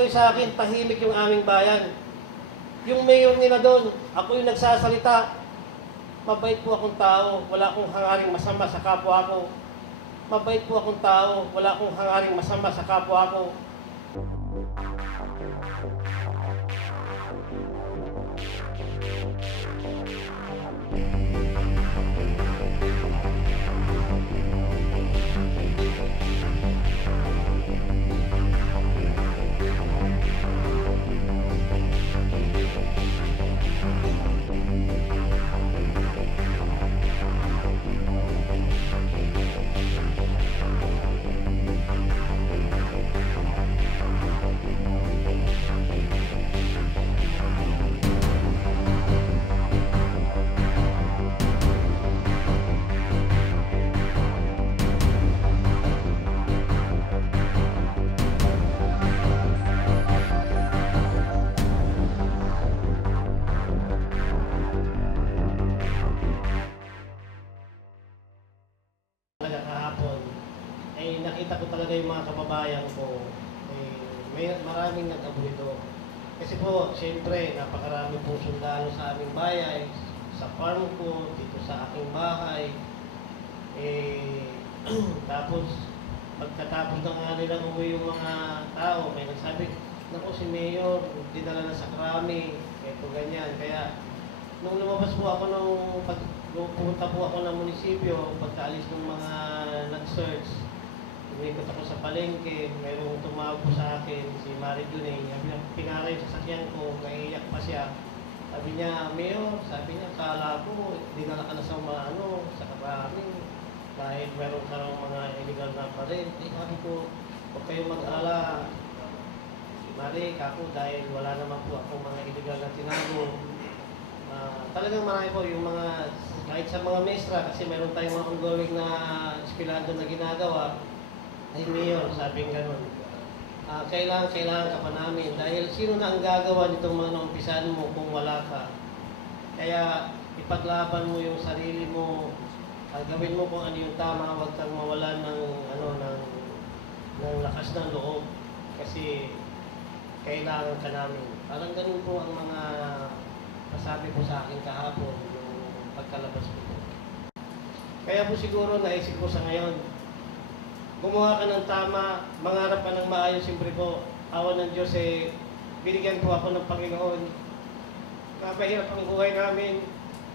kayo sa akin, tahimik yung aming bayan. Yung mayor nila doon, ako yung nagsasalita. Mabait po akong tao, wala akong hangaring masama sa kapwa ko. Mabait po akong tao, wala akong hangaring masama sa kapwa ko. Nakita ko talaga yung mga kababayan ko, may maraming nag-abulido. Kasi po, siyempre, napakaraming po sundalo sa aming bayan, sa farm ko, dito sa aking bahay. Tapos, pagkatapos na nga nilang umuwi yung mga tao, may nagsabi, naku si Mayor, dinala na sa krami, eto ganyan. Kaya, nung lumabas po ako pumunta po ako ng munisipyo, pagkaalis ng mga nag-search, umikot ako sa palengke, mayroong tumawag po sa akin, si Mari Junay. Pinara yung sasakyan ko, naiiyak pa siya. Sabi niya, Mayor, sabi niya, kala ko, dinala ka na sa sa karami. Dahil meron ka ng mga illegal na pa rin. Sabi ko, huwag kayong mag-alala. Si Mari, kako, dahil wala naman po akong mga illegal na tinago. Talagang marami po yung mga, kahit sa mga mestra, kasi meron tayong mga ongoing na espilado na ginagawa. Ay, Mayor, sabing ganun. Kailangan ka pa namin. Dahil sino na ang gagawa nitong mga naumpisan mo kung wala ka? Kaya ipaglaban mo yung sarili mo. Gawin mo kung ano yung tama. Huwag kang mawalan ng lakas ng loob. Kasi kailangan ka namin. Parang ganun po ang mga nasabi po sa akin kahapon yung pagkalabas ko. Kaya po siguro naisip ko sa ngayon, gumawa ka ng tama, mangarap ka ng maayos, siyempre po, awa ng Diyos binigyan po ako ng Panginoon. Napahirap ang buhay namin,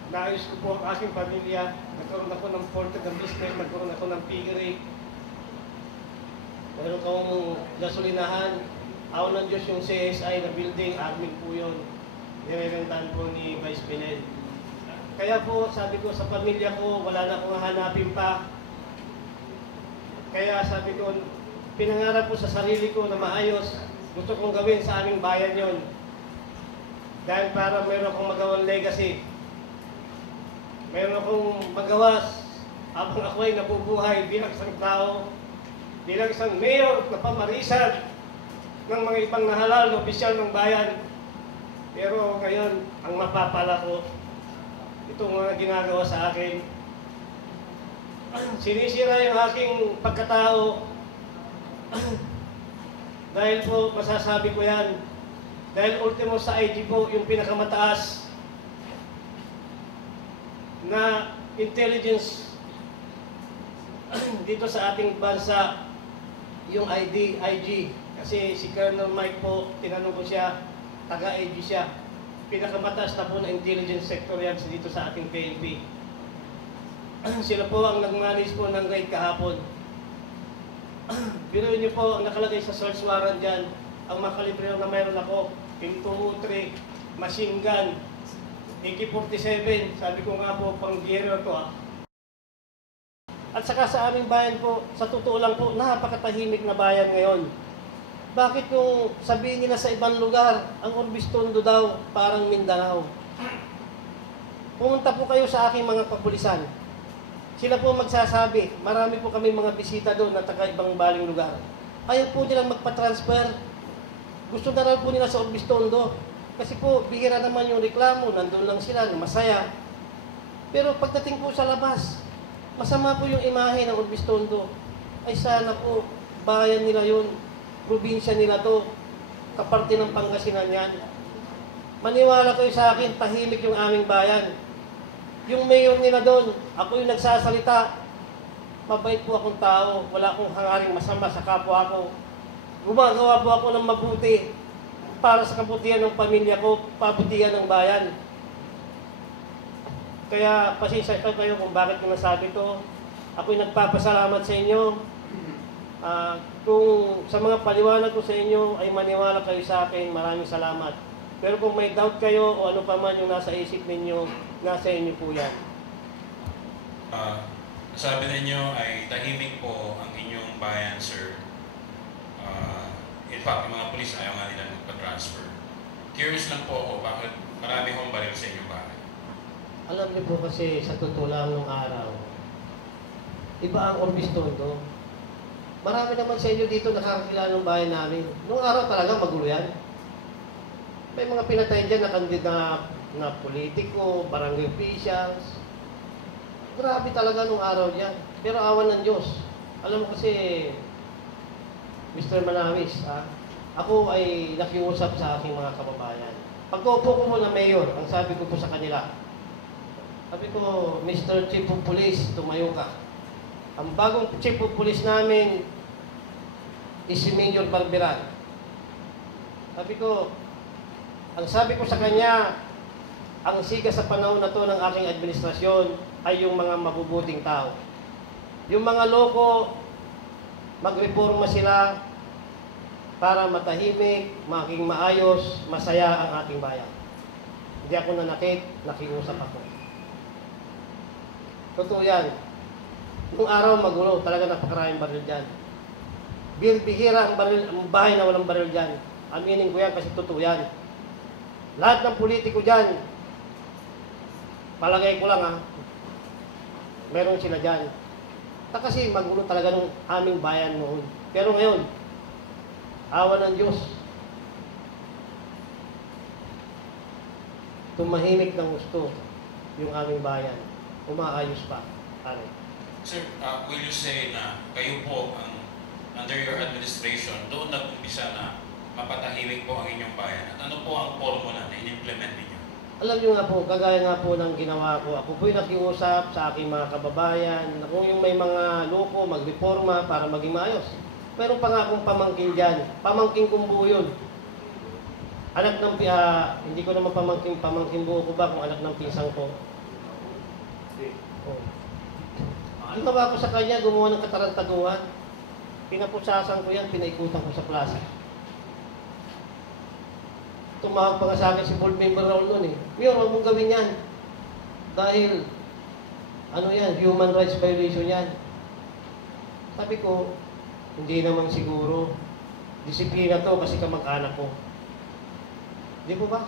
naayos ko po ang aking pamilya, nagkaroon ako ng ported ng business, nagkaroon ako ng piggery, meron akong gasolinahan, awa ng Diyos yung CSI na building, admin po yun, nirerentan po ni Vice Pinel. Kaya po, sabi ko sa pamilya ko, wala na akong hahanapin pa. Kaya sabi ko, pinangarap ko sa sarili ko na maayos, gusto kong gawin sa aming bayan yon. Dahil para meron akong magawang legacy. Meron akong magawa habang ako ay nabubuhay bilang isang tao, bilang isang mayor na pamarisan ng mga ibang nahalal na opisyal ng bayan. Pero ngayon, ang mapapala ko, itong mga ginagawa sa akin, sinisira yung aking pagkatao. Dahil po, masasabi ko yan, dahil ultimo sa IG po, yung pinakamataas na intelligence dito sa ating bansa, yung IG. Kasi si Colonel Mike po, tinanong ko siya, taga-IG siya. Pinakamataas na po na intelligence sector yan dito sa ating PNP. Sila po ang nag-manage po ng raid kahapon. Biruin niyo po, ang nakalagay sa search warrant dyan, ang makalibre na mayroon ako, .203, machine gun, AK-47, sabi ko nga po, pang-giyero to At saka sa aming bayan po, sa totoo lang po, napakatahimik na bayan ngayon. Bakit kung sabihin nila sa ibang lugar, ang Orbistondo daw, parang Mindanao? Pumunta po kayo sa aking mga kapulisan. Sila po magsasabi, marami po kami mga bisita doon na taga-ibang baling lugar. Ayaw po nilang magpa-transfer. Gusto na raw po nila sa Orbistondo. Kasi po, bihira naman yung reklamo, nandun lang sila, masaya. Pero pagdating po sa labas, masama po yung imahe ng Orbistondo. Ay sana po, bayan nila yun, probinsya nila to. kaparte ng Pangasinan yan. Maniwala kayo sa akin, tahimik yung aming bayan. Yung mayor nila doon, ako yung nagsasalita. Mabait po akong tao, wala akong hangaring masama sa kapwa ko. Gumagawa po ako ng mabuti para sa kabutihan ng pamilya ko, pabutihan ng bayan. Kaya pasensya kayo kung bakit ko nasabi to. Ako'y nagpapasalamat sa inyo. Kung sa mga paliwanag ko sa inyo ay maniwala kayo sa akin, maraming salamat. Pero kung may doubt kayo o ano pa man yung nasa isip ninyo, nasa inyo po yan. Sabi ninyo ay tahimik po ang inyong bayan, sir. In fact, yung mga polis ayaw nga nila magpa-transfer. Curious lang po ako, bakit marami hong baril sa inyong bahay? Alam niyo po kasi sa totoo lang nung araw, iba ang Orbistondo. Marami naman sa inyo dito nakakakilala ng bayan namin. Nung araw talaga magulo yan. May mga pinatay dyan na kandida na politiko, barangay officials. Grabe talaga nung araw yan. Pero awan ng Diyos. Alam mo kasi, Mr. Manawis, ako ay nakiusap sa aking mga kababayan. Pagkaupo ko mo na mayor, ang sabi ko po sa kanila, sabi ko, Mr. Chief of Police, tumayo ka. Ang bagong Chief of Police namin is si Major Barberan. Ang sabi ko sa kanya, ang siga sa panahon na to ng aking administrasyon ay yung mga mabubuting tao. Yung mga loko, magreforma sila para matahimik, maging maayos, masaya ang ating bayan. Hindi ako nanakit, nakiusap ako. Totoo yan. Nung araw magulo, talaga napakaraming baril dyan. Bihira ang bahay na walang baril dyan. Aminin ko yan kasi totoo yan. Lahat ng politiko dyan, palagay ko lang meron sila dyan. Kasi magulo talaga nung aming bayan noon. Pero ngayon, awa ng Diyos, tumahimik ng gusto yung aming bayan. Umaayos pa. Sir, will you say na kayo po under your administration, doon nag-umpisa na mapatahimik po ang inyong bayan? At ano po ang formula na in-implement ninyo? Alam nyo nga po, kagaya nga po ng ginawa ko, ako po'y nakiusap sa aking mga kababayan na kung yung may mga loko, magreforma para maging maayos. Meron pa nga akong pamangkin dyan. Pamangkin kong buo yun. Anak ng, hindi ko naman pamangkin buo ko ba kung anak ng pinsang ko? Oh. Ginawa ko sa kanya, gumawa ng katarantaduhan. Pinapusasan ko yan, pinaikutan ko sa plaza. Tumawag pa nga sa akin si board member Raul noon eh. Mayor, huwag mong gawin yan. Dahil, human rights violation yan. Sabi ko, hindi naman siguro. Disiplina to kasi kamag-anak ko. Di po ba?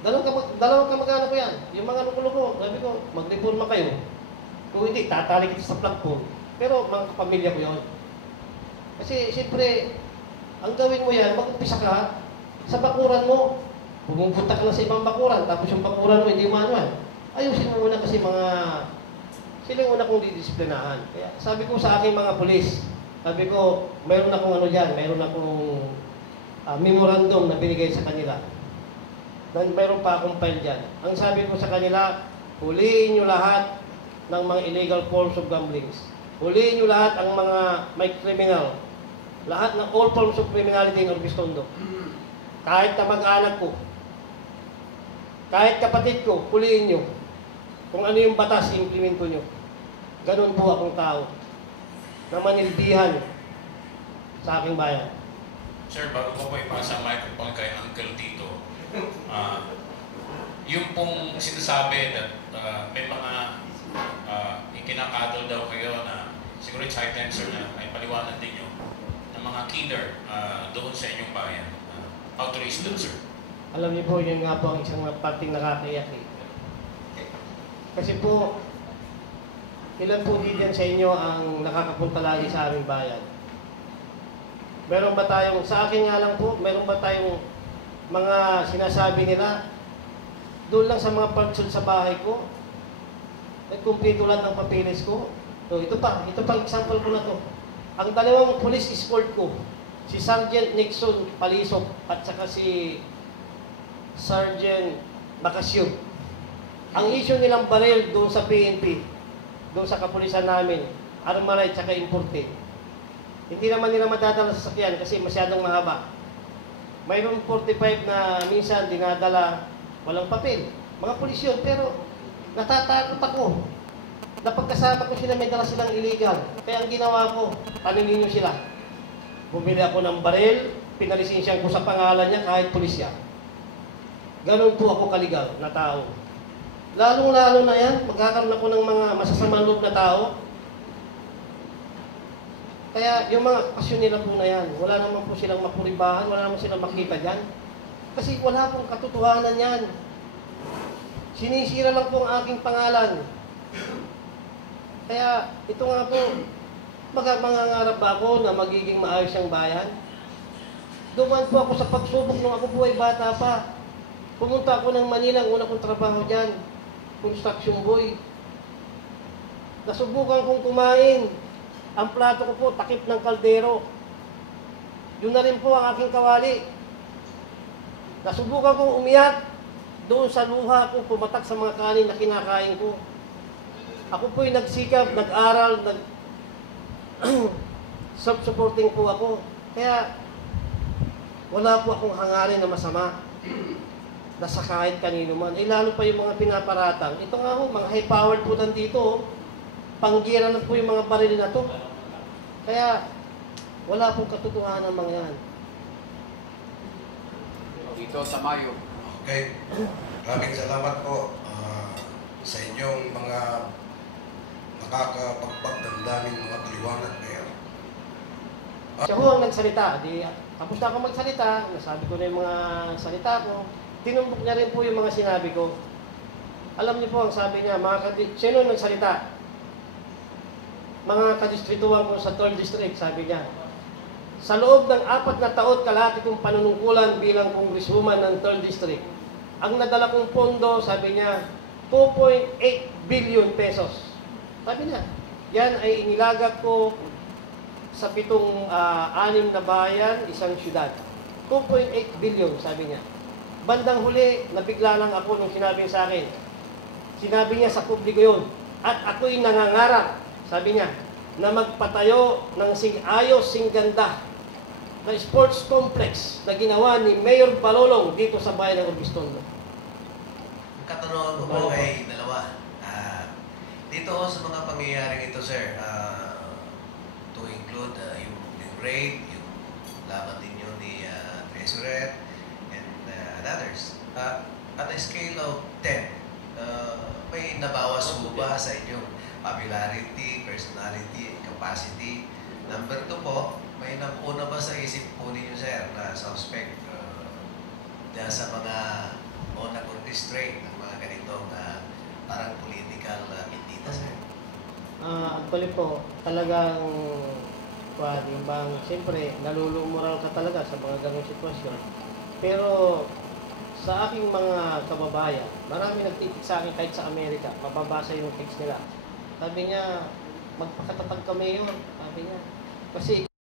Dalawang kamag-anak ko yan. Yung mga nukulo sabi ko, mag-reforma kayo. Kung hindi, tatali kita sa platform. Pero mga kapamilya ko yun. Kasi siyempre, ang gawin mo yan, mag-umpisa ka sa bakuran mo. Pumunta ka lang sa ibang bakuran, tapos yung bakuran mo hindi manual. Ayusin mo muna kasi sila yung una kong didisiplinahan. Kaya sabi ko sa aking mga pulis, sabi ko, mayroon akong mayroon akong memorandum na binigay sa kanila. Mayroon pa akong file dyan. Ang sabi ko sa kanila, huliin nyo lahat ng mga illegal forms of gamblings. Huliin nyo lahat ang mga may criminal. Lahat ng all forms of criminality ng Orbistondo. Kahit na mag-anak ko, kahit kapatid ko, huliin nyo. Kung ano yung batas, implemento nyo. Ganun po akong tao na manilbihan sa aking bayan. Sir, bago ko po ipasa microphone kay Uncle Tito, yung pong sinasabi that may mga ikinakadol daw kayo na siguro it's high time, sir, na may paliwanag din nyo ng mga killer doon sa inyong bayan. How to raise them, sir? Alam niyo po, yun nga po ang isang parting nakakayak eh. Kasi po, ilan po diyan sa inyo ang nakakapunta lagi sa aming bayan? Meron ba tayong, sa akin nga lang po, meron ba tayong mga sinasabi nila doon lang sa mga partsyon sa bahay ko? Nagkumplito lahat ng papilis ko. So, ito pa example ko na to. Ang dalawang police escort ko, Si Sergeant Nixon Palisok at saka si Sergeant Bacasio. Ang issue nilang baril doon sa PNP, doon sa kapulisan namin, Armalite at saka Importe. Hindi naman nila madadala sa sasakyan kasi masyadong mahaba. Mayroong 45 na minsan dinadala walang papel. Mga pulis yun, pero natatakot ako. Napagkasama ko sila, may dala silang illegal. Kaya ang ginawa ko, paningin nyo sila. Bumili ako ng baril, pinalisensyan ko sa pangalan niya kahit pulisya. Ganun po ako kaligaw na tao. Lalong-lalo na yan, magkakaroon ako ng mga masasamang loob na tao. Kaya yung mga pasyon nila po na yan, wala naman po silang mapuribahan, wala naman silang makita dyan. Kasi wala pong katotohanan yan. Sinisira lang po ang aking pangalan. Kaya ito nga po, mangangarap ba ako na magiging maayos ang bayan? Dumaan po ako sa pagsubok nung ako po ay bata pa. Pumunta ako ng Manila, ang una kong trabaho dyan, construction boy. Nasubukan kong kumain. Ang plato ko po, takip ng kaldero. Yun na rin po ang aking kawali. Nasubukan kong umiyak. Doon sa luha ko, pumatak sa mga kanin na kinakain ko. Ako po'y nagsikap, nag-aral, self-supporting po ako. Kaya, wala po akong hangarin na masama na sa kahit kanino man. Lalo pa yung mga pinaparatang. Ito nga ho, mga high-powered po nandito. Panggira na po yung mga baril na to. Kaya, wala pong katotohanan mga yan. Dito sa Mayo. Okay. Maraming salamat po sa inyong mga nakakapagpagdamdaming mga paliwanag ngayon. Siya ho ang nagsalita. Tapos na ako magsalita, nasabi ko na yung mga salita ko. Tinumbok niya rin po yung mga sinabi ko. Alam niyo po ang sabi niya, sino nagsalita? Mga kadistrituan ko sa 3rd District, sabi niya. Sa loob ng 4 na taon kalahati kong panunungkulan bilang congresswoman ng 3rd District, ang nadala kong pondo, sabi niya, 2.8 billion pesos. Sabi niya, yan ay inilagak ko sa 6 na bayan, isang syudad. 2.8 billion, sabi niya. Bandang huli, nabigla lang ako nung sinabi sa akin. Sinabi niya sa publiko yun, at ako'y nangangarap, sabi niya, na magpatayo ng sing-ayos, sing-ganda na sports complex na ginawa ni Mayor Balolong dito sa bayan ng Urbistondo. Ang katanungan ko po ay dalawa. Dito sa mga pangyayaring ito, sir, to include yung raid, yung laban ninyo ni Treasurer, and others. At a scale of 10, may nabawas po ba sa inyong popularity, personality, capacity? Number 2 po, may nauna ba sa isip po ninyo, sir, na suspect sa mga o nag-orchestrate ng mga ganitong parang political mentita, sir? Actually po, talagang yung bang, siyempre, nalulumural ka talaga sa mga ganong sitwasyon. Pero sa aking mga kababayan, marami nagtitik sa akin kahit sa Amerika, mababasa yung text nila. Sabi niya, magpakatatag kami yun. Sabi niya. Kasi